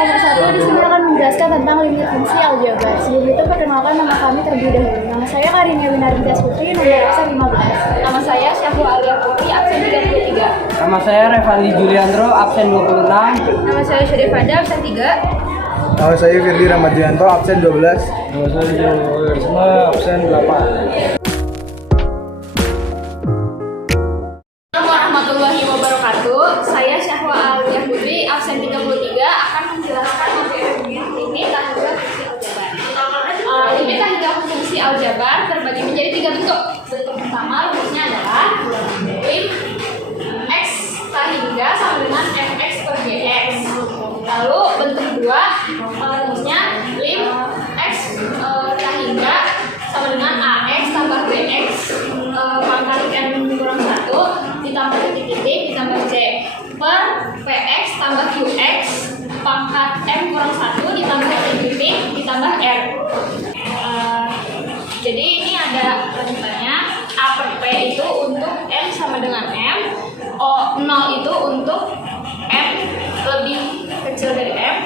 kelompok 1 di sini akan menjelaskan tentang limit fungsi aljabar. Sebelum itu perkenalkan nama kami terlebih dahulu. Nama saya Karinia Winardias Putri, nomor absen 15. Nama saya Syahwa Alia Putri, absen 33. Nama saya Revandi Juliandro, absen 26. Nama saya Syarifada, absen 3. Nama saya Firdi Ramadjanto, absen 12. Nama saya Jorisma, absen 8. Assalamualaikum warahmatullahi wabarakatuh. Saya Syahwa Alia Putri, absen 33, akan menjelaskan limit tahingga fungsi aljabar. Limit tahingga fungsi aljabar terbagi menjadi 3 bentuk. Bentuk pertama rumusnya adalah lim x tahingga sama dengan fx per gx. Lalu bentuk kedua rumusnya lim x tahingga sama dengan ax tambah bx pangkat n kurang 1 ditambah titik ditambah c per px tambah qx pangkat m kurang 1 ditambah titik ditambah r. Jadi ini ada lanjutannya. A per p itu untuk m sama dengan m, o 0 itu untuk m lebih kecil dari m,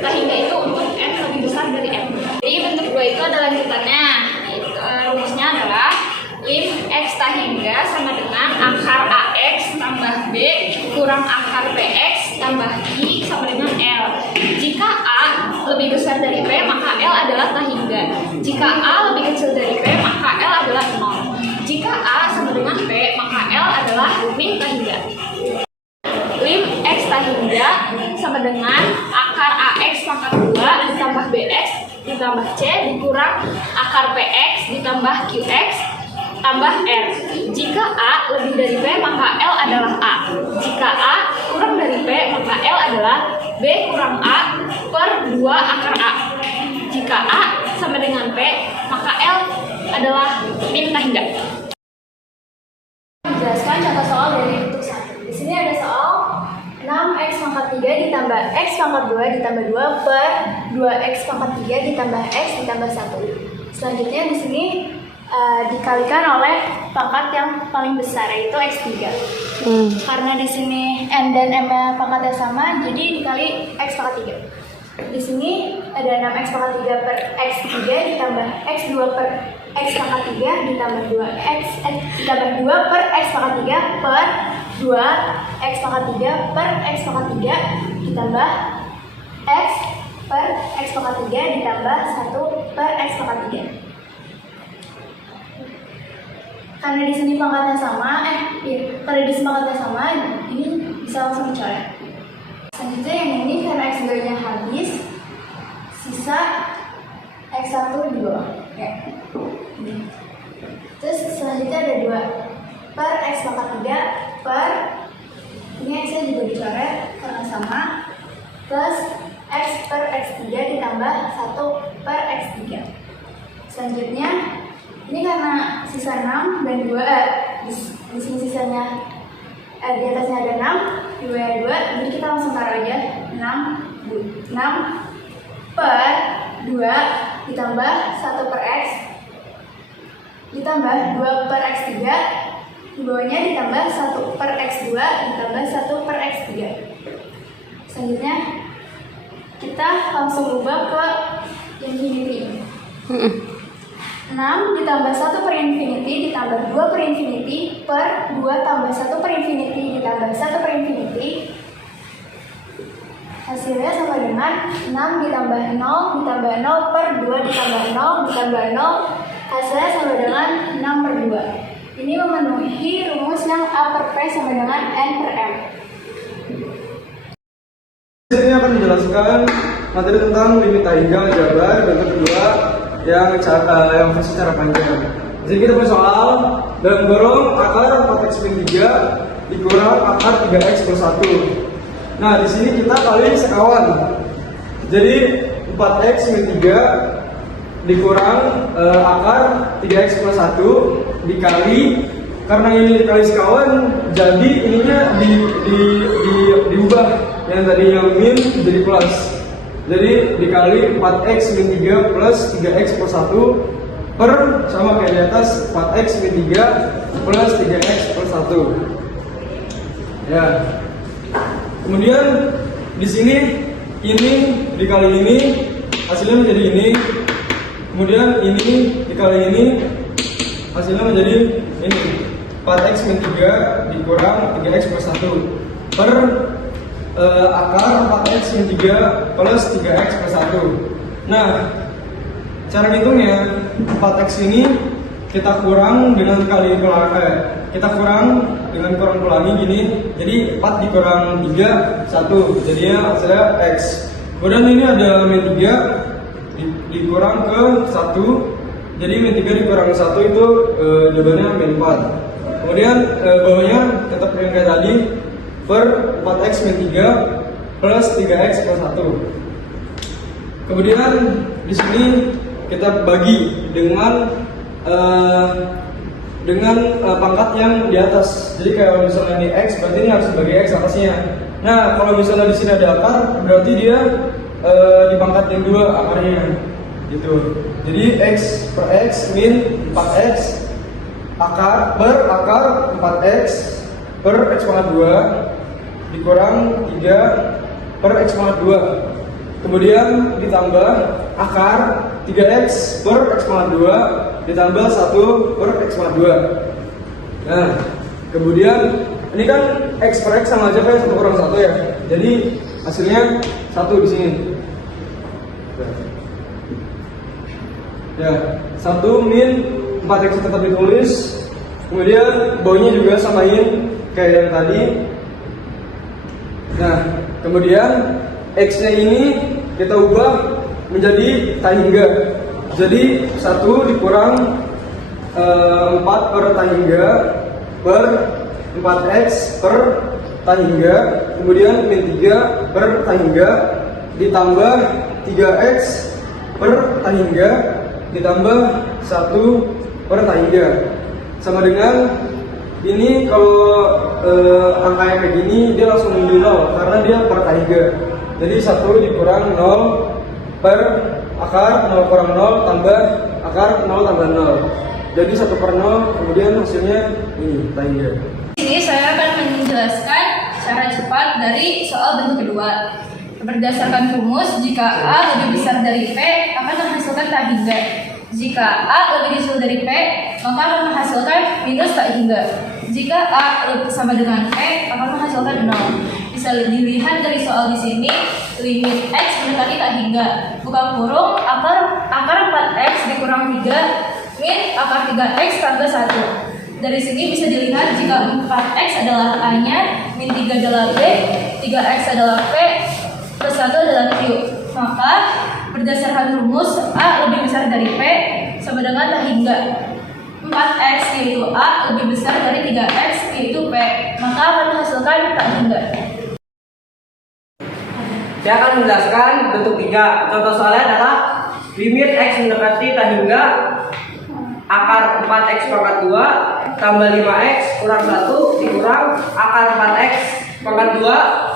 tahingga itu untuk m lebih besar dari m. Jadi bentuk dua itu ada lanjutannya. Rumusnya adalah lim x tahingga sama dengan akar ax tambah b kurang akar px tambah i sama dengan l. Jika a lebih besar dari p, maka l adalah tahingga. Jika a lebih kecil dari p, maka l adalah 0. Jika a sama dengan p, maka l adalah min tahingga. Lim x tahingga sama dengan akar ax pangkat 2 ditambah bx ditambah c dikurang akar px ditambah qx tambah r. Jika a lebih dari p, maka l adalah a. Jika a kurang dari p, maka l adalah b kurang a per 2 akar a. Jika a sama dengan p, maka l adalah min tahingga. Menjelaskan contoh soal dari bentuk 1. Di sini ada soal 6x pangkat 3 ditambah x pangkat 2 ditambah 2 per 2x pangkat 3 ditambah x ditambah 1. Selanjutnya di sini dikalikan oleh pangkat yang paling besar, yaitu x3. Karena di sini n dan m pangkatnya sama, jadi dikali x pangkat 3. Di sini ada 6x pangkat 3 per x3 ditambah x2 per x pangkat 3 ditambah 2x ditambah 2 per x pangkat 3 per 2 x pangkat 3 per x pangkat 3 ditambah x per x pangkat 3 ditambah 1 per x pangkat 3. Karena di sini pangkatnya sama, karena di sini pangkatnya sama, ini bisa langsung dicoret. Selanjutnya yang ini karena x2-nya habis, sisa x1 di bawah. Oke. Terus selanjutnya ada 2 per x pangkat 3 per, ini x-nya juga dicoret karena sama, plus x per x3 ditambah 1 per x3. Selanjutnya ini karena sisa 6 dan 2 di sini sisanya di atasnya ada 6, di bawahnya 2, jadi kita langsung taruh aja 6 per 2 ditambah 1 per x ditambah 2 per x3, di bawahnya ditambah 1 per x2 ditambah 1 per x3. Selanjutnya kita langsung ubah ke infinity. 6 ditambah 1 per infinity ditambah 2 per infinity per 2 tambah 1 per infinity ditambah 1 per infinity. Hasilnya sama dengan 6 ditambah 0 ditambah 0 per 2 ditambah 0 ditambah 0. Hasilnya sama dengan 6 per 2. Ini memenuhi rumus yang A per P sama dengan N per M. Ini akan menjelaskan materi tentang limit tahingga aljabar bentuk kedua yang versi cara panjang. Jadi kita punya soal dalam gorong akar 4x min 3 dikurang akar 3x plus 1. Nah, di sini kita kali sekawan. Jadi 4x min 3 dikurang akar 3x plus 1 dikali, karena ini dikali sekawan, jadi ininya diubah yang tadinya min jadi plus. Jadi dikali 4x min 3 plus 3x plus 1 per sama kayak di atas 4x min 3 plus 3x plus 1. Ya. Kemudian di sini ini dikali ini hasilnya menjadi ini. Kemudian ini dikali ini hasilnya menjadi ini. 4x min 3 dikurang 3x plus 1 per akar 4x min 3 plus 3x plus 1. Nah, cara ngitungnya 4x ini kita kurang dengan kita kurang dengan kurang pelangi gini. Jadi 4 dikurang 3 1, jadinya hasilnya x. Kemudian ini ada min 3 dikurang ke 1, jadi min 3 dikurang 1 itu jawabannya min 4. Kemudian bawahnya tetap yang kayak tadi per 4x min 3 plus 3x plus 1. Kemudian di sini kita bagi dengan pangkat yang di atas. Jadi kalau misalnya ini x, berarti ini harus dibagi x atasnya. Nah, kalau misalnya di sini ada akar, berarti dia di pangkat yang 2 akarnya, gitu. Jadi x per x min 4x akar 4x per x pangkat 2 dikurang 3 per x pangkat 2. Kemudian ditambah akar 3x per x pangkat 2 ditambah 1 per x pangkat 2. Nah, kemudian ini kan x per x sama aja kayak 1 kurang 1 ya. Jadi hasilnya 1 di sini. Ya, 1 min 4x tetap ditulis. Kemudian bawahnya juga samain kayak yang tadi. Nah, kemudian x-nya ini kita ubah menjadi tak hingga. Jadi 1 dikurang 4 per tak hingga per 4x per tak hingga, kemudian min 3 per tak hingga ditambah 3x per tak hingga ditambah 1 per tak hingga, sama dengan ini. Kalau angkanya kayak gini dia langsung menuju 0 karena dia per tak hingga. Jadi 1 dikurang 0 per akar 0 kurang 0 tambah akar 0 tambah 0. Jadi 1 per 0, kemudian hasilnya ini tak hingga. Di sini saya akan menjelaskan cara cepat dari soal bentuk kedua. Berdasarkan rumus, jika A lebih besar dari P akan menghasilkan tak hingga. Jika A lebih kecil dari P, maka akan menghasilkan minus tak hingga. Jika A sama dengan P akan menghasilkan 0. Bisa dilihat dari soal di sini, limit x mendekati tak hingga. Buka kurung, akar 4x dikurang 3 min akar 3x tambah 1. Dari sini bisa dilihat jika 4x adalah A-nya, min 3 adalah B, 3x adalah P, plus 1 adalah Q. Maka berdasarkan rumus A lebih besar dari P sama dengan tak hingga. 4x yaitu A lebih besar dari 3x yaitu P, maka akan menghasilkan tak hingga. Saya akan menjelaskan bentuk 3. Contoh soalnya adalah limit x mendekati tak hingga akar 4x pangkat 2 tambah 5x kurang 1 dikurang akar 4x pangkat 2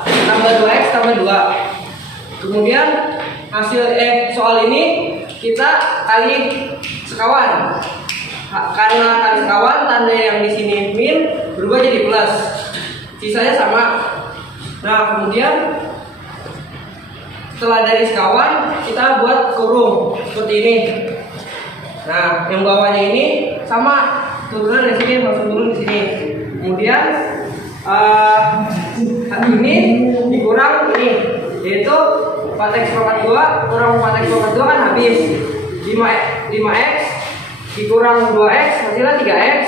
tambah 2x tambah 2. Kemudian hasil soal ini kita kali sekawan. Karena kali sekawan, tanda yang di sini min berubah jadi plus. Sisanya sama. Nah, kemudian setelah dari sekawan kita buat kurung seperti ini. Nah, yang bawahnya ini sama, turunan di sini langsung turun di sini. Kemudian ini dikurang ini, yaitu 4x pangkat 2 kurang 4x pangkat 2 kan habis. 5x dikurang 2x hasilnya 3x,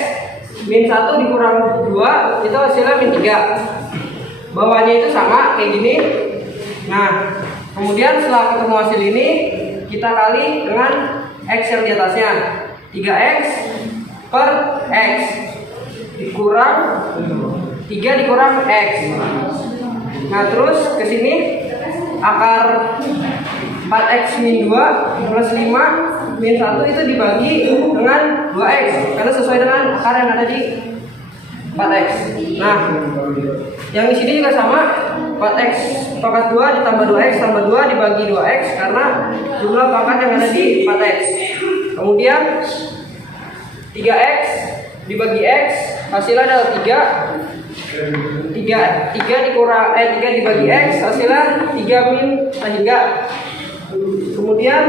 min 1 dikurang 2 itu hasilnya min 3. Bawahnya itu sama kayak gini. Nah, kemudian setelah ketemu hasil ini kita kali dengan x yang di atasnya. 3x per x dikurang 3 dikurang x. Nah, terus ke sini akar 4x min 2 plus 5 min 1 itu dibagi dengan 2x karena sesuai dengan akar yang ada di 4x. Nah, yang di sini juga sama, 4x pangkat 2 ditambah 2x tambah 2 dibagi 2x karena jumlah pangkat yang ada di 4x. Kemudian 3x dibagi x hasilnya adalah 3 3 dibagi X hasilnya 3 min sehingga. Kemudian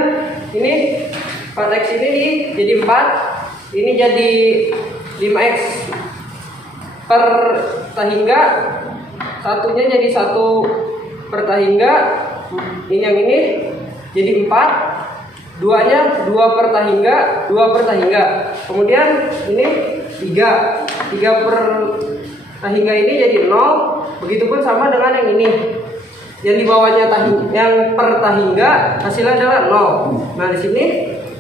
ini 4X ini jadi 4, ini jadi 5X per tahingga, satunya jadi 1 per tahingga, ini yang ini jadi 4, duanya 2 per tahingga, 2 per tahingga. Kemudian ini 3 per tahingga ini jadi 0, begitupun sama dengan yang ini. Yang di bawahnya yang per tahingga hasilnya adalah 0. Nah, di sini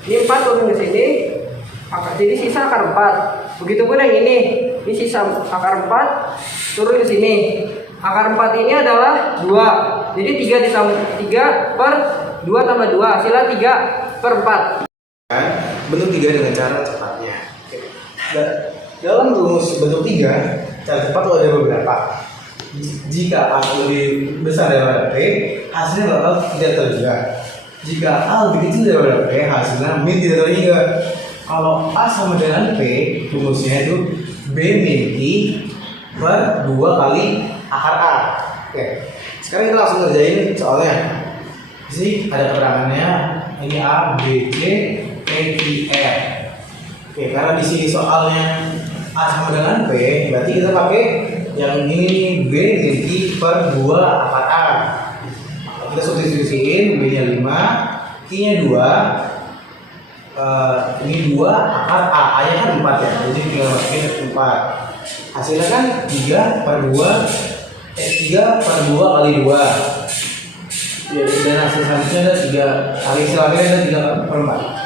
ini 4 turun ke sini. Jadi sisa akar 4. Begitupun yang ini sisa akar 4 turun ke sini. Akar 4 ini adalah 2. Jadi 3 ditambah 3 per 2 tambah 2 hasilnya 3 per 4. Bentuk 3 dengan cara cepatnya. Dalam rumus bentuk 3, cara cepat ada beberapa. Jika A lebih besar daripada P, hasilnya bakal tidak terhingga. Jika A lebih kecil daripada P, hasilnya min tidak terhingga. Kalau A sama dengan P, rumusnya itu B min I per 2 kali akar A. Oke, sekarang kita langsung ngerjain soalnya. Jadi ada keterangannya, ini A, B, C, E, I, R. Oke, karena di sini soalnya A sama dengan P, berarti kita pakai yang ini B min I per 2 akar A. Kita substitusiin, B nya 5, I nya 2, ini 2 akar A, A nya kan 4 ya, jadi tinggal masukin 4. Hasilnya kan 3 per 2 kali 2 ya, dan hasil selanjutnya ada 3 kali hasil akhirnya ada 3 per 4.